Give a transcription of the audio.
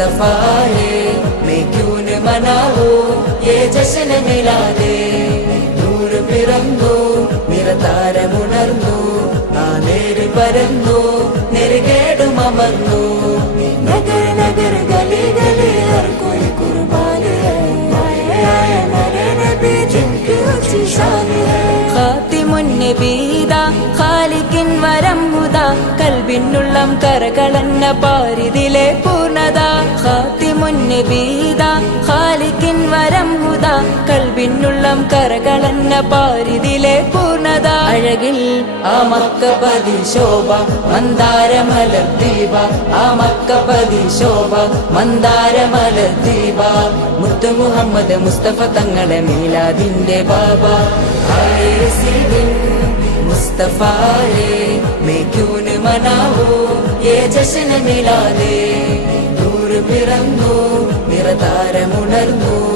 मुस्तफा है, मैं क्यों न मनाऊं ये जश्न मिलादे. നൂറ് പിറന്നു നിറതാരമുണർന്നു, ആ നേര് പരന്നു നെറുകേടും അമർന്നു. നഗർ നഗർ ഗലി ഗലി ഹർ കോയി കുർബാൻ ഹൈ, ആയ മേരെ നബി ജിൻകി ഊंची शान है. ഖാതിമുൻ നബീദാ ഖാലിഖിൻ വരം ഹുദാ, കൽബിനുള്ളം കരകളന്ന പാരിതിലെ പൂർണ്ണത. ഖാതിമുൻ നബീദാ ഖാലിഖിൻ വരം ഹുദാ, കൽബിനുള്ളം കരകളന്ന പാരിതിലെ പൂർണ്ണത. അഴകിൽ ആ മക്കപതി ശോഭ മന്ദാരമലർ ദീപ, ആ മക്കപതി ശോഭ മന്ദാരമലർ ദീപ. മുത്തു മുഹമ്മദ് മുസ്തഫ തങ്ങളെ മീലാദിന്റെ ബാബ. मुस्तफा है, मैं क्यों न मनाऊं ये जश्न मिलादे. നൂറ് പിറന്നു നിറതാരമുണർന്നു,